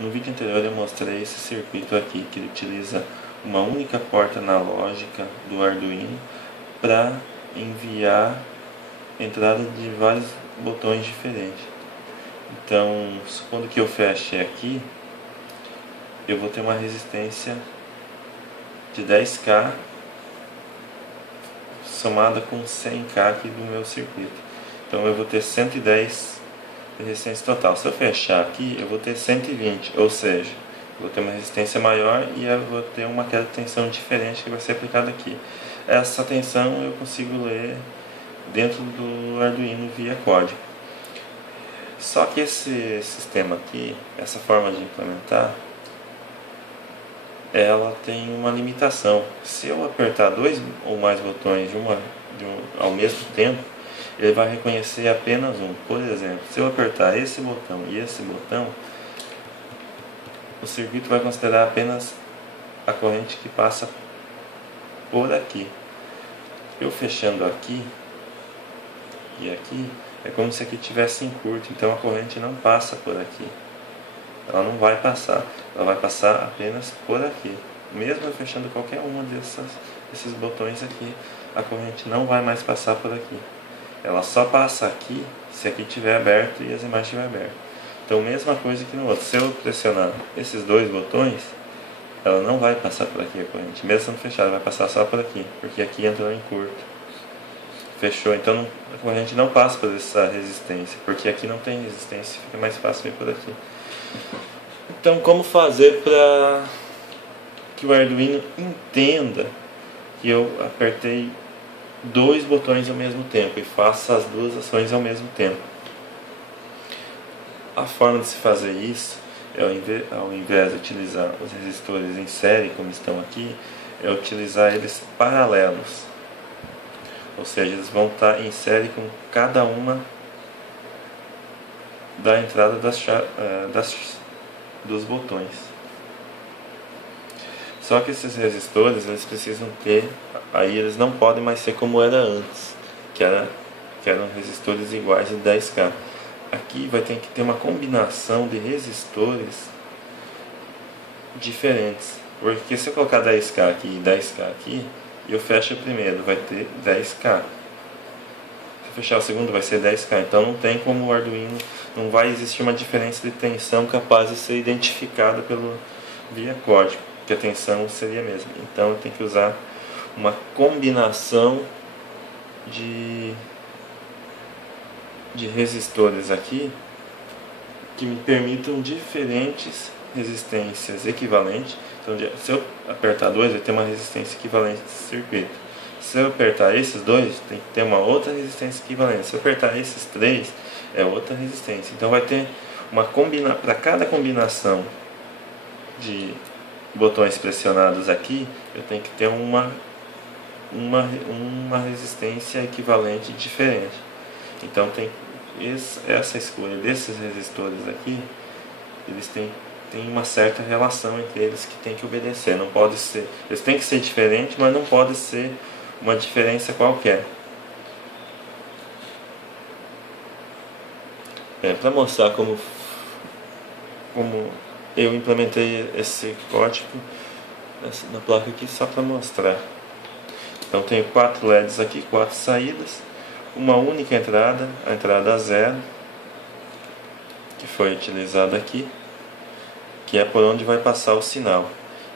No vídeo anterior eu mostrei esse circuito aqui, que ele utiliza uma única porta analógica do Arduino para enviar entrada de vários botões diferentes. Então, supondo que eu feche aqui, eu vou ter uma resistência de 10K somada com 100K aqui do meu circuito. Então eu vou ter 110 de resistência total. Se eu fechar aqui, eu vou ter 120, ou seja, vou ter uma resistência maior e eu vou ter uma queda de tensão diferente que vai ser aplicada aqui. Essa tensão eu consigo ler dentro do Arduino via código. Só que esse sistema aqui, essa forma de implementar, ela tem uma limitação. Se eu apertar dois ou mais botões ao mesmo tempo, ele vai reconhecer apenas um. Por exemplo, se eu apertar esse botão e esse botão, o circuito vai considerar apenas a corrente que passa por aqui. Eu fechando aqui e aqui, é como se aqui tivesse em curto, então a corrente não passa por aqui. Ela não vai passar, ela vai passar apenas por aqui. Mesmo eu fechando qualquer uma desses botões aqui, a corrente não vai mais passar por aqui. Ela só passa aqui se aqui estiver aberto e as imagens estiverem abertas. Então, mesma coisa aqui no outro. Se eu pressionar esses dois botões, ela não vai passar por aqui a corrente. Mesmo sendo fechada, vai passar só por aqui, porque aqui entrou em curto. Fechou, então a corrente não passa por essa resistência, porque aqui não tem resistência, fica mais fácil vir por aqui. Então, como fazer para que o Arduino entenda que eu apertei dois botões ao mesmo tempo e faça as duas ações ao mesmo tempo? A forma de se fazer isso, ao invés de utilizar os resistores em série, como estão aqui, é utilizar eles paralelos. Ou seja, eles vão estar em série com cada uma da entrada dos botões. Só que esses resistores, eles precisam ter, aí eles não podem mais ser como era antes, que eram resistores iguais de 10K. Aqui vai ter que ter uma combinação de resistores diferentes, porque se eu colocar 10K aqui e 10K aqui, e eu fecho o primeiro, vai ter 10K. Se eu fechar o segundo, vai ser 10K. Então não tem como o Arduino, não vai existir uma diferença de tensão capaz de ser identificada via código, que a tensão seria a mesma. Então eu tenho que usar uma combinação de resistores aqui que me permitam diferentes resistências equivalentes. Então, se eu apertar dois, vai ter uma resistência equivalente desse circuito. Se eu apertar esses dois, tem que ter uma outra resistência equivalente. Se eu apertar esses três, é outra resistência. Então vai ter para cada combinação de botões pressionados aqui, eu tenho que ter uma resistência equivalente diferente. Então tem essa escolha desses resistores aqui, eles têm uma certa relação entre eles que tem que obedecer. Não pode ser, eles têm que ser diferentes, mas não pode ser uma diferença qualquer. Para mostrar como eu implementei esse código na placa aqui, só para mostrar. Então tenho 4 LEDs aqui, 4 saídas, uma única entrada, a entrada 0, que foi utilizada aqui, que é por onde vai passar o sinal.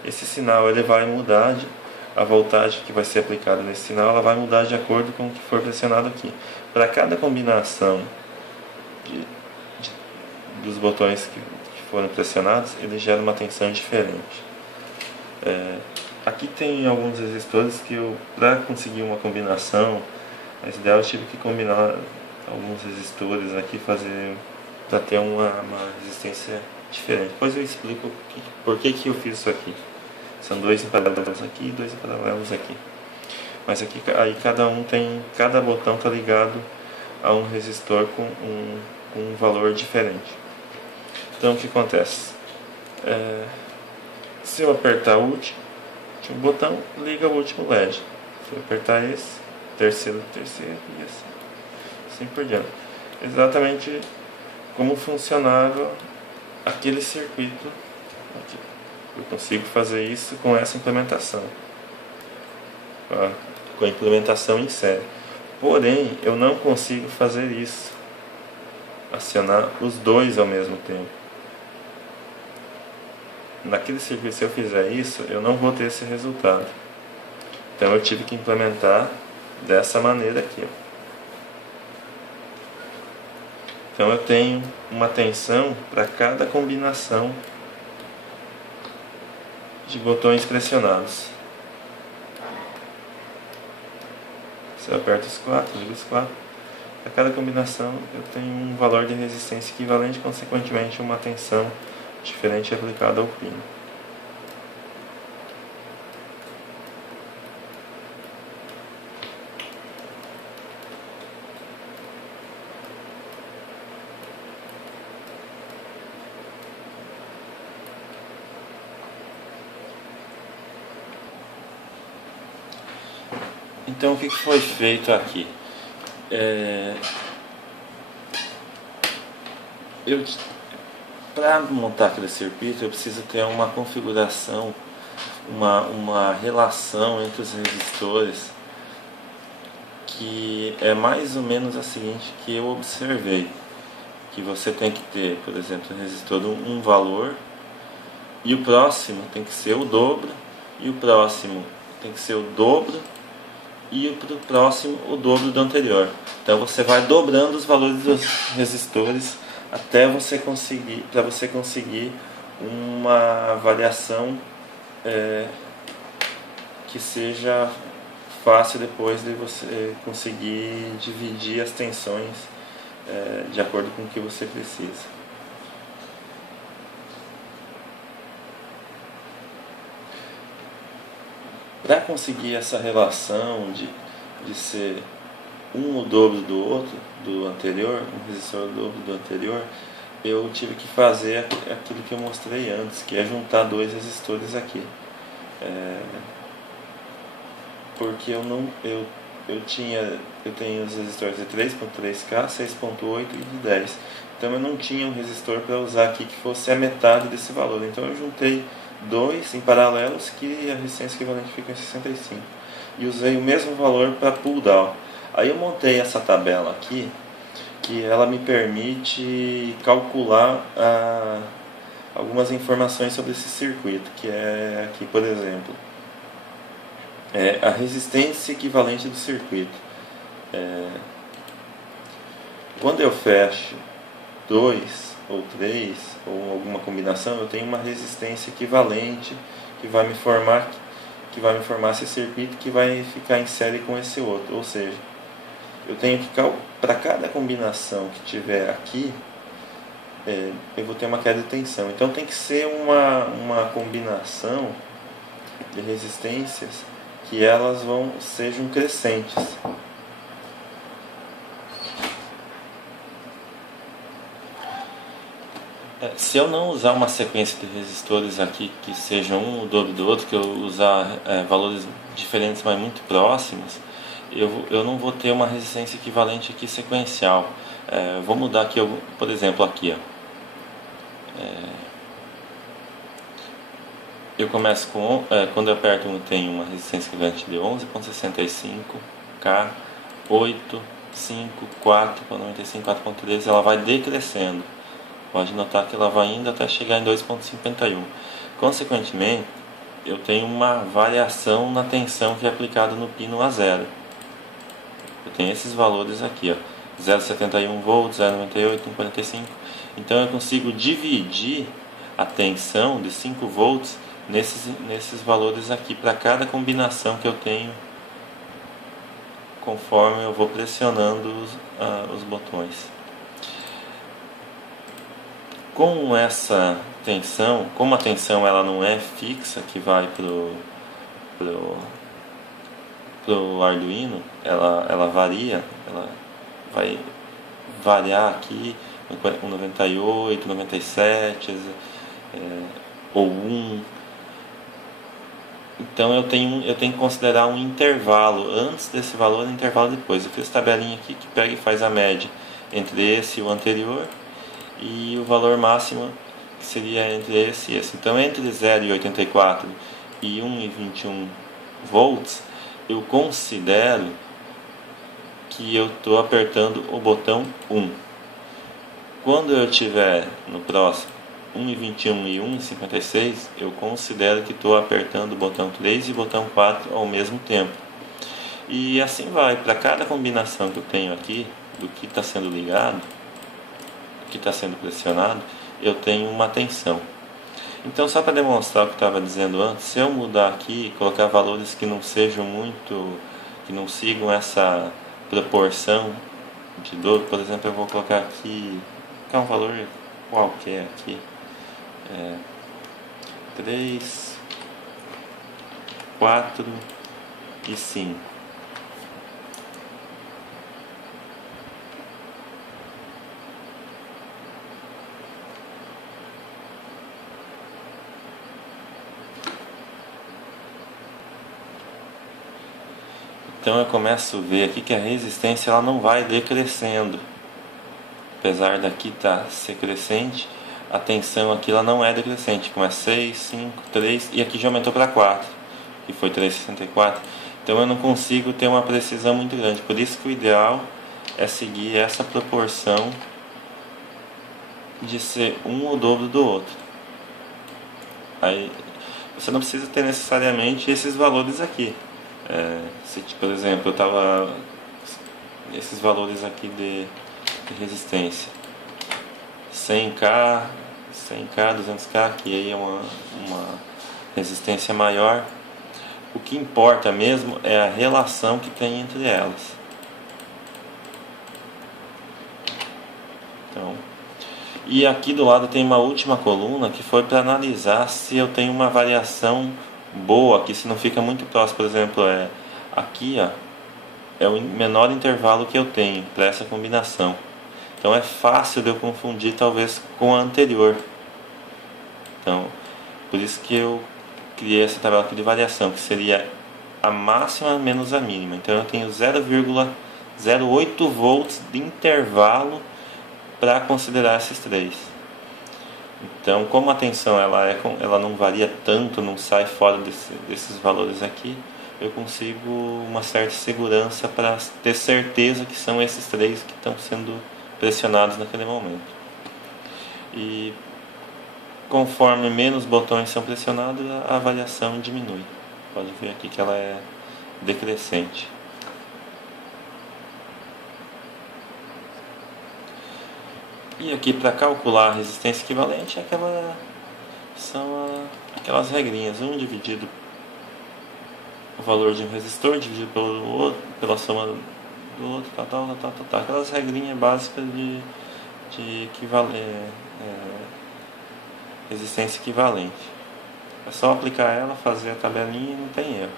Esse sinal ele vai mudar, a voltagem que vai ser aplicada nesse sinal, ela vai mudar de acordo com o que for pressionado aqui. Para cada combinação dos botões que foram pressionados, ele gera uma tensão diferente. Aqui tem alguns resistores que para conseguir uma combinação, mas ideal eu tive que combinar alguns resistores aqui, para ter uma resistência diferente. Depois eu explico por que eu fiz isso aqui. São dois em paralelos aqui e dois em paralelos aqui. Mas aqui aí cada botão está ligado a um resistor com um valor diferente. Então o que acontece? Se eu apertar o último botão, liga o último LED. Se eu apertar esse, terceiro e assim por diante. Exatamente como funcionava aquele circuito aqui. Eu consigo fazer isso com essa implementação, com a implementação em série. Porém, eu não consigo fazer isso, acionar os dois ao mesmo tempo. Naquele circuito, se eu fizer isso, eu não vou ter esse resultado. Então eu tive que implementar dessa maneira aqui. Então eu tenho uma tensão para cada combinação de botões pressionados. Se eu aperto os 4, ligo os 4, para cada combinação eu tenho um valor de resistência equivalente, consequentemente uma tensão diferente aplicada ao pino. Então o que foi feito aqui? Para montar aquele circuito eu preciso ter uma configuração, uma relação entre os resistores que é mais ou menos a seguinte que eu observei. Que você tem que ter, por exemplo, um resistor um valor e o próximo tem que ser o dobro, e o próximo tem que ser o dobro, e para o próximo o dobro do anterior. Então você vai dobrando os valores dos resistores até você conseguir, para você conseguir uma variação que seja fácil depois de você conseguir dividir as tensões de acordo com o que você precisa. Para conseguir essa relação de ser um o dobro do outro, do anterior, um resistor o dobro do anterior, eu tive que fazer aquilo que eu mostrei antes, que é juntar dois resistores aqui. Porque eu tenho os resistores de 3.3K, 6.8 e de 10. Então eu não tinha um resistor para usar aqui que fosse a metade desse valor. Então eu juntei dois em paralelos que a resistência equivalente fica em 65. E usei o mesmo valor para pull down. Aí eu montei essa tabela aqui, que ela me permite calcular algumas informações sobre esse circuito, que é aqui, por exemplo, a resistência equivalente do circuito. Quando eu fecho 2 ou 3 ou alguma combinação, eu tenho uma resistência equivalente que vai me formar esse circuito que vai ficar em série com esse outro. Ou seja, eu tenho que para cada combinação que tiver aqui, eu vou ter uma queda de tensão. Então tem que ser uma combinação de resistências que elas sejam crescentes. Se eu não usar uma sequência de resistores aqui que sejam um o dobro do outro, que eu usar valores diferentes, mas muito próximos, eu não vou ter uma resistência equivalente aqui sequencial. Vou mudar aqui, por exemplo, aqui, eu começo com, quando eu aperto tem uma resistência equivalente de 11.65K, 8, 5, 4.95, 4.13, ela vai decrescendo. Pode notar que ela vai indo até chegar em 2.51. Consequentemente, eu tenho uma variação na tensão que é aplicada no pino A0. Eu tenho esses valores aqui, 0,71 volts, 0,98, 1,45. Então eu consigo dividir a tensão de 5 volts nesses valores aqui para cada combinação que eu tenho, conforme eu vou pressionando os botões. Com essa tensão, como a tensão ela não é fixa, que vai pro Arduino, ela varia, ela vai variar aqui com 98, 97 ou 1. Então eu tenho que considerar um intervalo antes desse valor e um intervalo depois. Eu fiz tabelinha aqui que pega e faz a média entre esse e o anterior, e o valor máximo que seria entre esse e esse. Então entre 0,84 e 1,21 volts, eu considero que eu estou apertando o botão 1. Quando eu tiver no próximo 1,21 e 1,56, eu considero que estou apertando o botão 3 e o botão 4 ao mesmo tempo. E assim vai, para cada combinação que eu tenho aqui, do que está sendo ligado, do que está sendo pressionado, eu tenho uma tensão. Então, só para demonstrar o que eu estava dizendo antes, se eu mudar aqui e colocar valores que não sejam muito, que não sigam essa proporção de dor, por exemplo, eu vou colocar aqui, um valor qualquer aqui, 3, 4 e 5. Então eu começo a ver aqui que a resistência ela não vai decrescendo. Apesar daqui ser crescente, a tensão aqui ela não é decrescente. Como é 6, 5, 3 e aqui já aumentou para 4, que foi 3,64. Então eu não consigo ter uma precisão muito grande. Por isso que o ideal é seguir essa proporção de ser um o dobro do outro. Aí você não precisa ter necessariamente esses valores aqui. Se, por exemplo, eu estava esses valores aqui de resistência 100K, 200K, que aí é uma resistência maior. O que importa mesmo é a relação que tem entre elas. Então, e aqui do lado tem uma última coluna que foi para analisar se eu tenho uma variação boa aqui, se não fica muito próximo. Por exemplo, aqui é o menor intervalo que eu tenho para essa combinação. Então é fácil de eu confundir talvez com a anterior. Então, por isso que eu criei essa tabela aqui de variação, que seria a máxima menos a mínima. Então eu tenho 0,08 volts de intervalo para considerar esses três. Então, como a tensão ela não varia tanto, não sai fora desses valores aqui, eu consigo uma certa segurança para ter certeza que são esses três que estão sendo pressionados naquele momento. E conforme menos botões são pressionados, a variação diminui. Pode ver aqui que ela é decrescente. E aqui para calcular a resistência equivalente são aquelas regrinhas. Um dividido o valor de um resistor dividido pelo outro, pela soma do outro, tal. Aquelas regrinhas básicas de resistência equivalente. É só aplicar ela, fazer a tabelinha e não tem erro.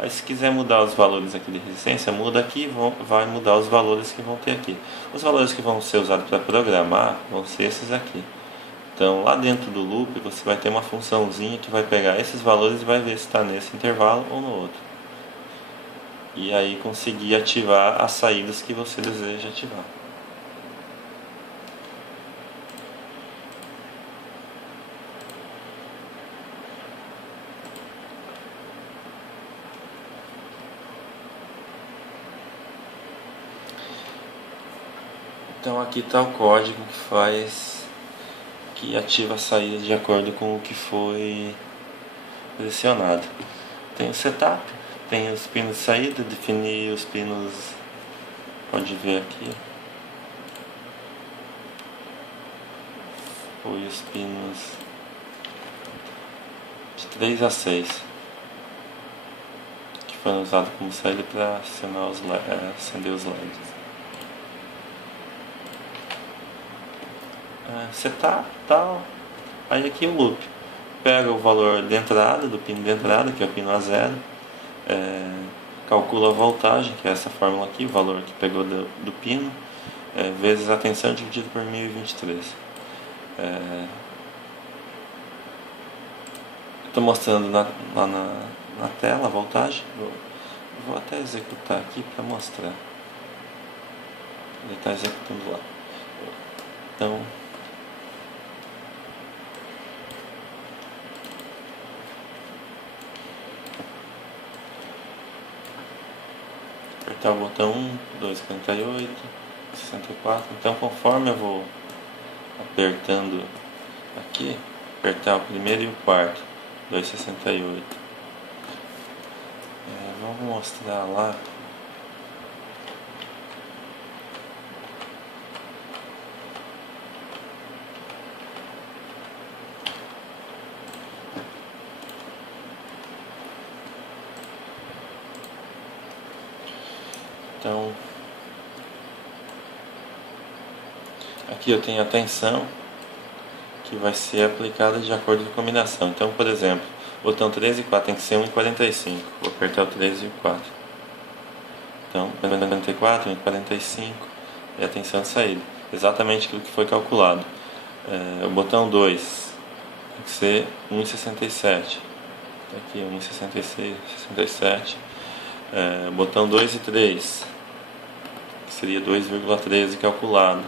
Aí se quiser mudar os valores aqui de resistência, muda aqui, vai mudar os valores que vão ter aqui. Os valores que vão ser usados para programar vão ser esses aqui. Então lá dentro do loop você vai ter uma funçãozinha que vai pegar esses valores e vai ver se está nesse intervalo ou no outro. E aí conseguir ativar as saídas que você deseja ativar. Então aqui está o código que ativa a saída de acordo com o que foi pressionado. Tem o setup, tem os pinos de saída, definir os pinos, pode ver aqui. Foi os pinos de 3 a 6 que foram usados como saída para acender os LEDs. Setup, tal. Aí aqui o loop pega o valor de entrada do pino de entrada, que é o pino A0, calcula a voltagem, que é essa fórmula aqui, o valor que pegou do pino, vezes a tensão dividido por 1023. Estou mostrando lá na tela a voltagem. Vou até executar aqui para mostrar. Ele está executando lá. Então apertar o botão 1, 2,48, 64. Então conforme eu vou apertando aqui, apertar o primeiro e o quarto, 2,68. Vamos mostrar lá. Então, aqui eu tenho a tensão que vai ser aplicada de acordo com a combinação. Então, por exemplo, o botão 3 e 4 tem que ser 1,45. Vou apertar o 3 e o 4. Então, 1,44, 1,45 é a tensão de saída. Exatamente aquilo que foi calculado. O botão 2 tem que ser 1,67. Aqui 1,66, 67. Botão 2 e 3, que seria 2,13 calculado.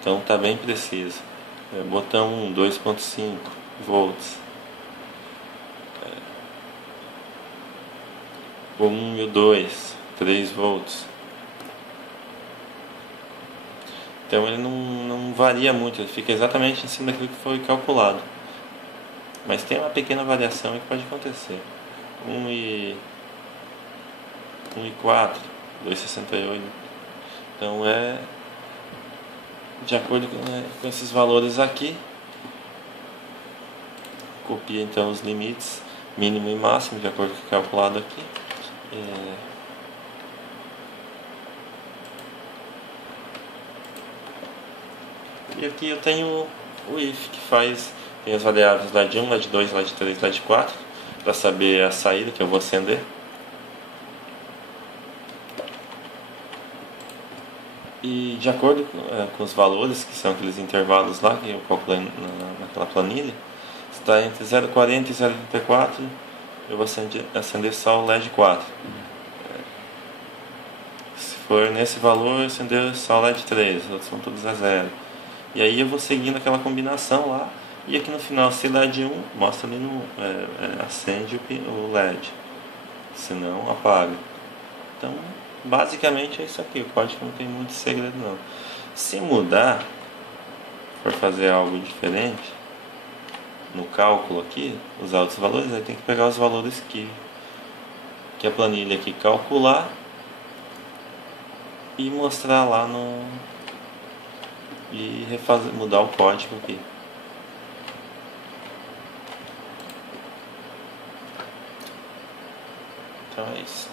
Então está bem preciso. Botão 1, 2,5 volts. O 1 e o 2, 3 volts. Então ele não varia muito, ele fica exatamente em cima daquilo que foi calculado. Mas tem uma pequena variação que pode acontecer. 1 e 4, 2,68. Então é de acordo com esses valores aqui. Copia então os limites mínimo e máximo de acordo com o calculado aqui. E aqui eu tenho o if, que tem as variáveis LED1, LED2, LED3, LED4, para saber a saída que eu vou acender. E de acordo com os valores, que são aqueles intervalos lá que eu calculei naquela planilha, está entre 0,40 e 0,34, eu vou acender só o LED 4. Se for nesse valor, eu acender só o LED 3, os outros são todos a 0. E aí eu vou seguindo aquela combinação lá, e aqui no final, se LED 1, mostra ali acende o LED, se não apaga. Então, basicamente é isso aqui, o código não tem muito segredo não. Se mudar, for fazer algo diferente no cálculo aqui, usar outros valores, aí tem que pegar os valores que a planilha aqui calcular e mostrar lá e mudar o código aqui. Então é isso.